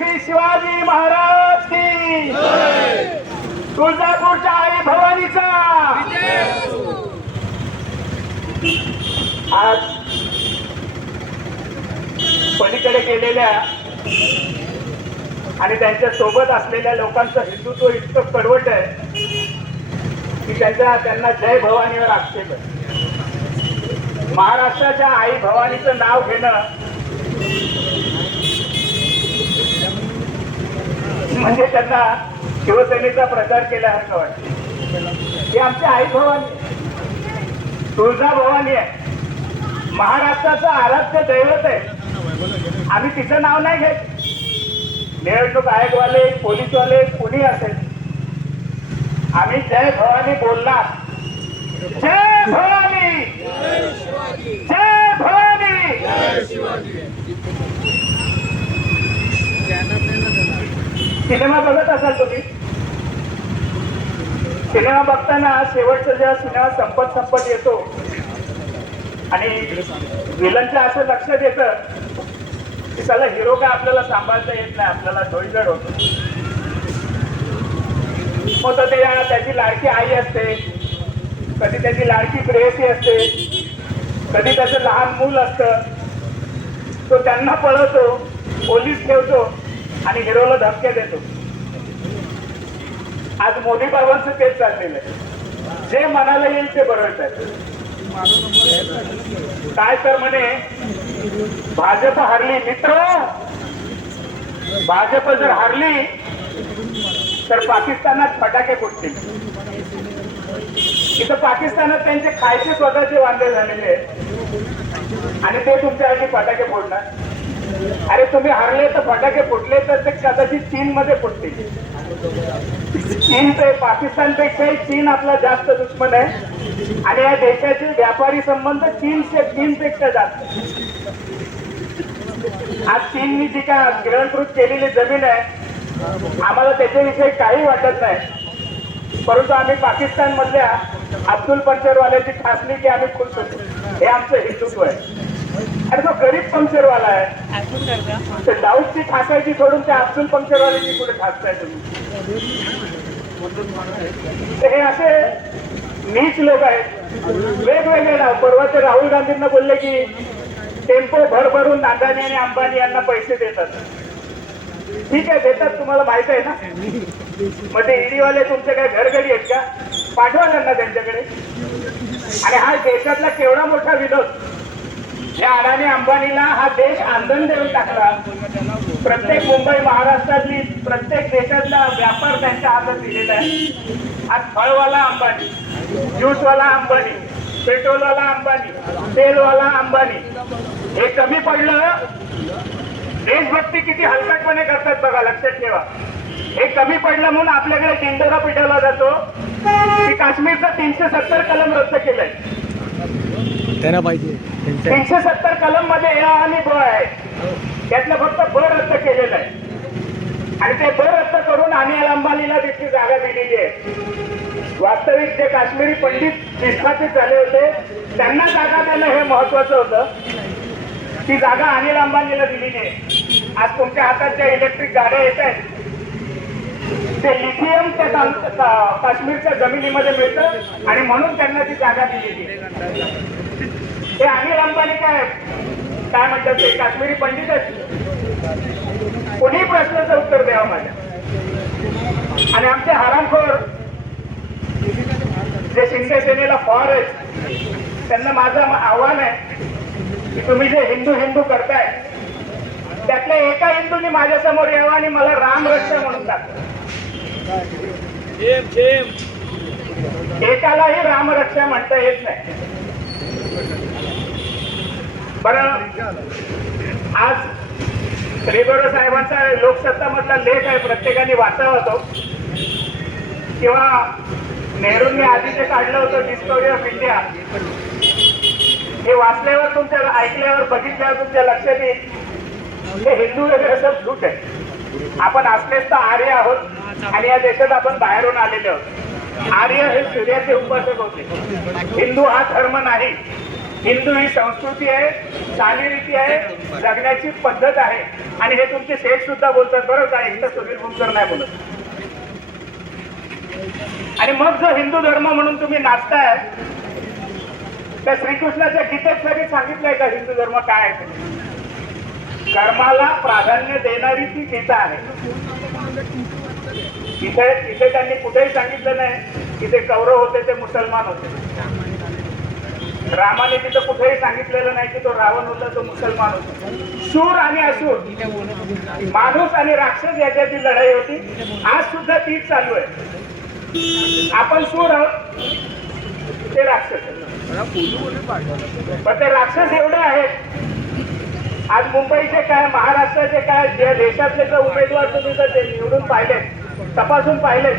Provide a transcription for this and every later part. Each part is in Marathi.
श्री शिवाजी महाराज की, तुळजापूरच्या आई भवानीचा। आज पलीकडे गेलेल्या आणि त्यांच्या सोबत असलेल्या लोकांचं हिंदुत्व इतकं कडवट आहे की त्यांना जय भवानीवर आक्षेप आहे। महाराष्ट्राच्या आई भवानीचं नाव घेणं म्हणजे त्यांना शिवसेनेचा प्रचार केल्यासारखं वाटतं। ही आमची आई भवानी तुळजा भवानी आहे, महाराष्ट्राचं आराध्य दैवत आहे। आम्ही तिचं नाव नाही घेत, निवडणूक आयोगवाले पोलीसवाले कोणी असेल, आम्ही जय भवानी बोलणार। जय भवानी, जय भवानी। सिनेमा बघत असाल तुम्ही, सिनेमा बघताना शेवटचा जेव्हा सिनेमा संपत येतो आणि विलनच्या असं लक्षात येतं की त्याला हिरो काय आपल्याला सांभाळता येत नाही, आपल्याला धोईजड होतो। मग तर त्याची लाडकी आई असते, कधी त्याची लाडकी प्रेयसी असते, कधी त्याचं लहान मूल असतं, तो त्यांना पळवतो, पोलीस ठेवतो आणि हिरोला धमक्या देतो। आज मोदी बाबांचं तेच चाललेलं आहे, जे मनाला येईल ते बरोबर। काय तर म्हणे भाजप हारली, मित्र भाजप जर हारली तर पाकिस्तानात फटाके फुटतील। इथं पाकिस्तानात त्यांचे खायचे स्वतःचे वांदे झालेले आहेत आणि ते तुमच्यासाठी फटाके फोडणार। अरे तुम्ही हारले तर फटाके फुटले तर ते कदाचित चीन मध्ये फुटतील। चीन पे पाकिस्तानपेक्षाही चीन आपला जास्त दुश्मन आहे आणि या देशाचे व्यापारी संबंध चीनपेक्षा जास्त। आज चीननी जी काय गिळंकृत केलेली जमीन आहे आम्हाला त्याच्याविषयी काही वाटत नाही, परंतु आम्ही पाकिस्तान मधल्या अब्दुल पंचरवाल्याची ठासली की आम्ही खुश होतो। हे आमचं हिंदुत्व आहे। आणि तो गरीब पंक्चरवाला आहे, ते दाऊदची ठासायची सोडून त्या अब्दुल पंक्चरवाल्याची कुठे ठासताय तुम्ही? हे असे नीच लोक आहेत, वेगवेगळे नाव। परवा ते राहुल गांधींना बोलले की टेम्पो भरभरून अदानी आणि अंबानी यांना पैसे देतात। ठीक आहे, देतात, तुम्हाला माहित आहे ना। मग ते ईडीवाले तुमचे काय घरगडी आहेत का? पाठवा त्यांना त्यांच्याकडे। आणि हा देशातला केवढा मोठा विरोध, या अडाणी अंबानीला हा देश आंदोलन देऊन टाकला। प्रत्येक मुंबई महाराष्ट्रातली प्रत्येक देशातला व्यापार त्यांच्या हातात दिलेला आहे। आज फळवाला अंबानी, ज्यूसवाला अंबानी, पेट्रोलवाला अंबानी, तेलवाला अंबानी। हे कमी पडलं, देशभक्ती किती हलकटपणे करतात बघा, लक्षात ठेवा। हे कमी पडलं म्हणून आपल्याकडे दिंडोरा पिटवला जातो की काश्मीरचा 370 कलम रद्द केलंय। त्यांना पाहिजे 370 कलम मध्ये अ आणि ब आहे, त्यातलं फक्त ब रद्द केलेलं आहे आणि ते ब रद्द करून अनिल अंबानीला तिथली जागा दिलेली आहे। वास्तविक जे काश्मीरी पंडित विस्थापित झाले होते त्यांना जागा देणं हे महत्वाचं होतं, ती जागा अनिल अंबानीला दिलेली आहे। आज तुमच्या हातात ज्या इलेक्ट्रिक गाड्या येत आहेत ते लिथियम त्या काश्मीरच्या जमिनीमध्ये मिळतं आणि म्हणून त्यांना ती जागा दिलेली आहे। ते अनिल अंबानी काय म्हणतात, ते काश्मीरी पंडित आहेत। कोणी प्रश्नाचं उत्तर द्यावं माझ्या। आणि आमचे हरामखोर जे शिंदे सेनेला फॉर आहेत त्यांना माझं आव्हान आहे की तुम्ही जे हिंदू हिंदू करताय त्यातल्या एका हिंदूंनी माझ्या समोर यावं आणि मला राम रक्षा म्हणून टाकलं। एकालाही राम रक्षा म्हणता येत नाही। बरं, आज रेगोरे साहेबांचा लोकसत्ता मधला लेख आहे, प्रत्येकाने वाचावा तो, किंवा नेहरूंनी आधी जे काढलं होतं डिस्कवरी ऑफ इंडिया, हे वाचल्यावर तुमच्या ऐकल्यावर बघितल्यावर तुमच्या लक्षात येईल हे हिंदू वगैरे सब झूट आहे। आपण असलेच तर आर्य आहोत आणि या देशात आपण बाहेरून आलेले आहोत। आर्य हे सूर्याचे उपासक होते, हिंदू हा धर्म नाही। हिंदू ही संस्कृती आहे, चालीरीती आहे, जगण्याची पद्धत आहे. आणि हे तुमचे सेठ सुद्धा बोलतात बरं का, एकटं सुनील भूमकर नाही बोलत. आणि मग जो हिंदू धर्म म्हणून तुम्ही नाचताय, त्या श्रीकृष्णाच्या गीतेत तरी सांगितलंय का हिंदू धर्म काय आहे ते? कर्माला प्राधान्य देणारी ती गीता आहे. इथे त्यांनी कुठेही सांगितलं नाही की ते कौरव होते ते मुसलमान होते. रामाने तिथं कुठेही सांगितलेलं नाही की तो रावण होता तो मुसलमान होता. शूर आणि असुर, माणूस आणि राक्षस याच्याची लढाई होती. आज सुद्धा तीच चालू आहे. आपण शूर आहोत, ते राक्षस आहेत. पण ते राक्षस एवढे आहेत. आज मुंबईचे काय, महाराष्ट्राचे काय, जे देशातले जर उमेदवार तुम्ही जर ते निवडून पाहिले, तपासून पाहिले,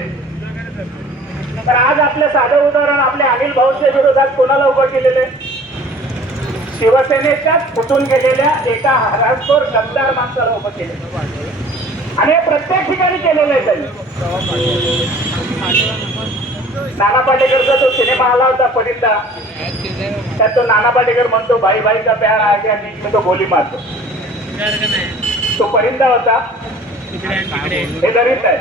तर आज आपलं साधं उदाहरण आपल्या अनिल भाऊच्या विरोधात कोणाला उभं केलेले? शिवसेनेच्याच फुटून गेलेल्या एका हरामखोर गद्दार माणसाला उभं केलं. आणि हे प्रत्येक ठिकाणी केलेलं आहे त्यांनी. नाना पाटेकरचा तो सिनेमा आला होता परिंदा, त्यात तो नाना पाटेकर म्हणतो भाई भाई का प्यार आ गया मी तो गोली मारतो. तो परिंदा होता, हे दलित आहे.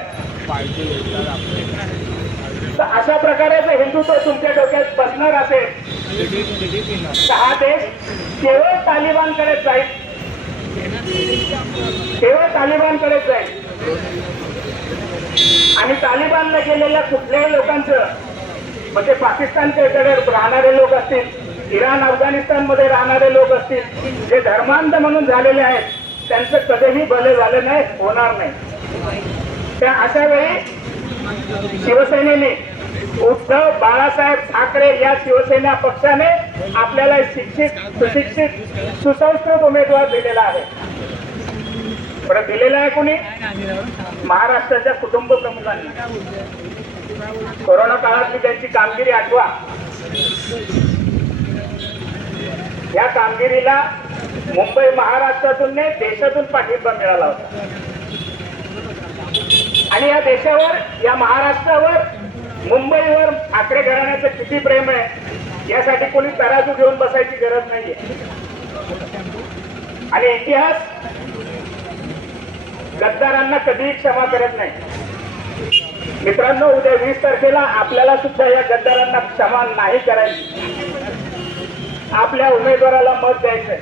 तर अशा प्रकारे जर हिंदुत्व तुमच्या डोक्यात बसणार असेल तर हा देश केवळ तालिबानकडे जाईल, केवळ तालिबानकडे जाईल. आणि तालिबानला गेलेल्या कुठल्याही लोकांचं, म्हणजे पाकिस्तानच्याकडे राहणारे लोक असतील, इराण अफगाणिस्तान मध्ये राहणारे लोक असतील, जे धर्मांध म्हणून झालेले आहेत, त्यांचं कधीही भले झालं नाही, होणार नाही. त्या अशा वेळी शिवसेनेने, उद्धव बाळासाहेब ठाकरे या शिवसेना पक्षाने आपल्याला शिक्षित, सुशिक्षित, सुसंस्कृत उमेदवार दिलेला आहे. परत दिलेला आहे कोणी? महाराष्ट्राच्या कुटुंब प्रमुखांनी. कोरोना काळातली त्यांची कामगिरी आठवा. या कामगिरीला मुंबई महाराष्ट्रातून नाही, देशातून पाठिंबा मिळाला होता. आणि या देशावर, या महाराष्ट्रावर, मुंबईवर ठाकरे घराण्याचं किती प्रेम आहे यासाठी कोणी तराजू घेऊन बसायची गरज नाहीये. आणि इतिहास गद्दारांना कधीही क्षमा करत नाही. मित्रांनो, उद्या 20 तारखेला आपल्याला सुद्धा या गद्दारांना क्षमा नाही करायची. आपल्या उमेदवाराला मत द्यायचंय.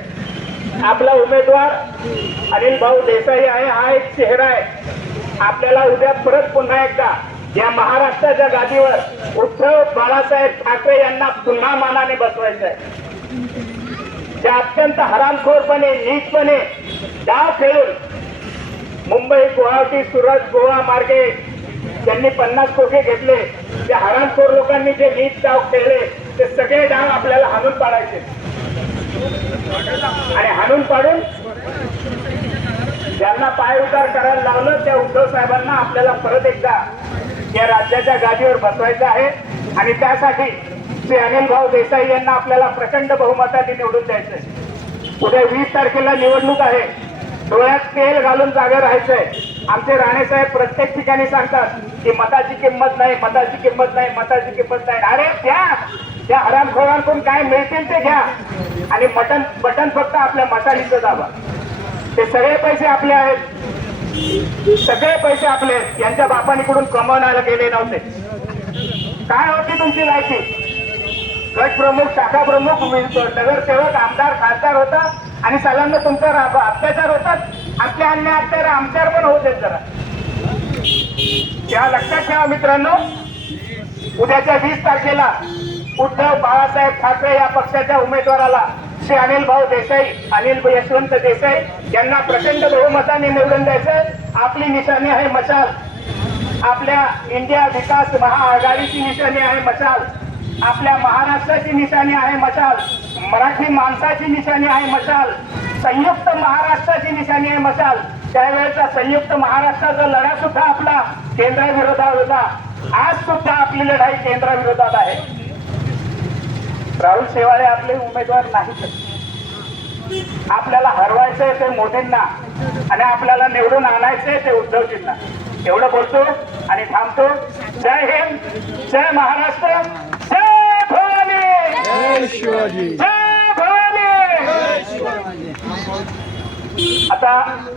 आपला उमेदवार अनिल भाऊ देसाई आहे, हा एक चेहरा आहे. आपल्याला उद्या परत पुन्हा एकदा या महाराष्ट्राच्या गादीवर उद्धव बाळासाहेब ठाकरे यांना पुन्हा मानाने बसवायचं आहे. ज्या अत्यंत हरामखोरपणे, नीचपणे डाव खेळून मुंबई, गुवाहाटी, सुरत, गोवा मार्गे ज्यांनी 50 खोके घेतले, त्या हरामखोर लोकांनी जे नीच डाव खेळले, ते सगळे डाव आपल्याला हाणून पाडायचे. आणि हाणून पाडून ज्यांना पाय उतार करायला लावलं, त्या उद्धव साहेबांना आपल्याला परत एकदा या राज्याच्या गादीवर बसवायचं आहे. आणि त्यासाठी श्री अनिल भाऊ देसाई यांना आपल्याला प्रचंड बहुमताने निवडून द्यायचंय. उद्या 20 तारखेला निवडणूक आहे. डोळ्यात तेल घालून जागे राहायचंय. आमचे राणेसाहेब प्रत्येक ठिकाणी सांगतात की मताची किंमत नाही, मताची किंमत नाही, मताची किंमत नाही. अरे त्या हरामखोरांकडून काय मिळतील ते घ्या आणि बटन फक्त आपल्या मशालीचं दाबा. ते सगळे पैसे आपले आहेत, सगळे पैसे आपले आहेत. यांच्या बापांकडून कमवण्याला गेले नव्हते. काय होती तुमची लायकी? गट प्रमुख, शाखा प्रमुख, नगरसेवक, आमदार, खासदार होता आणि सगळ्यांना तुमच्यावर अत्याचार होतात. आपल्या अन्य अत्याचार आमच्यावर पण होत आहेत. जरा त्या लक्षात ठेवा मित्रांनो. उद्याच्या 20 तारखेला उद्धव बाळासाहेब ठाकरे या पक्षाच्या उमेदवाराला श्री अनिल भाऊ देसाई, अनिल यशवंत देसाई यांना प्रचंड बहुमताने निवडून द्यायचं. आपली निशाणी आहे मशाल. आपल्या इंडिया विकास महाआघाडीची निशाणी आहे मशाल. आपल्या महाराष्ट्राची निशाणी आहे मशाल. मराठी माणसाची निशाणी आहे मशाल. संयुक्त महाराष्ट्राची निशाणी आहे मशाल. त्यावेळेचा संयुक्त महाराष्ट्राचा लढा सुद्धा आपला केंद्राविरोधात होता. आज सुद्धा आपली लढाई केंद्राविरोधात आहे. राहुल शेवाळे आपले उमेदवार नाहीत. आपल्याला हरवायचंय ते मोदींना आणि आपल्याला निवडून आणायचंय ते उद्धवजींना. एवढं बोलतो आणि थांबतो. जय हिंद, जय महाराष्ट्र, जय भवानी, जय शिवाजी. जय आता